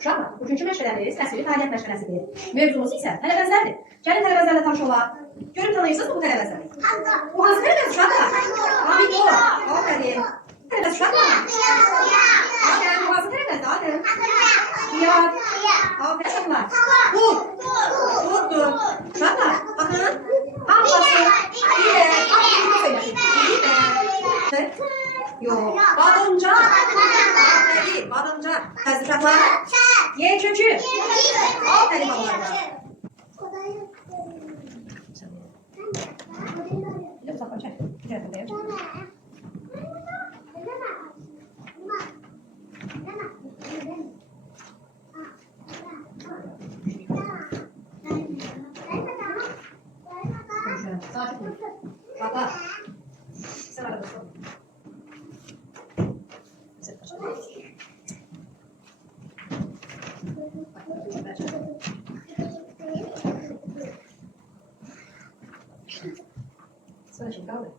Uşaqlar, bugünkü məşqlərimiz təsviri fəaliyyət məşqələsidir. Mövzumuz isə tələbəzlərdir. Gəlin tələbəzlərlə tanış olaq. Görün tanıyırsınız bu tələbəzləri. Bu hansı tələbəz uşaqlar? Amigo. Aferin. Tələbəz uşaqlar. Aferin. Bu hansı tələbəz? Aferin. Riyad. Aferin uşaqlar. Tuttum. Uşaqlar, baxın. Hamısı. İlə. Hamısı söyləsin. İlə. Yox. Badımca. Aferin. Badımca. Təzifətlər. Yer kökü. Aferin babalarına. Bir de uzaktan çek. Bir tarafında yap. Sağ çıkın. Baba. Sen arada sor. Sana şimdi kaldı.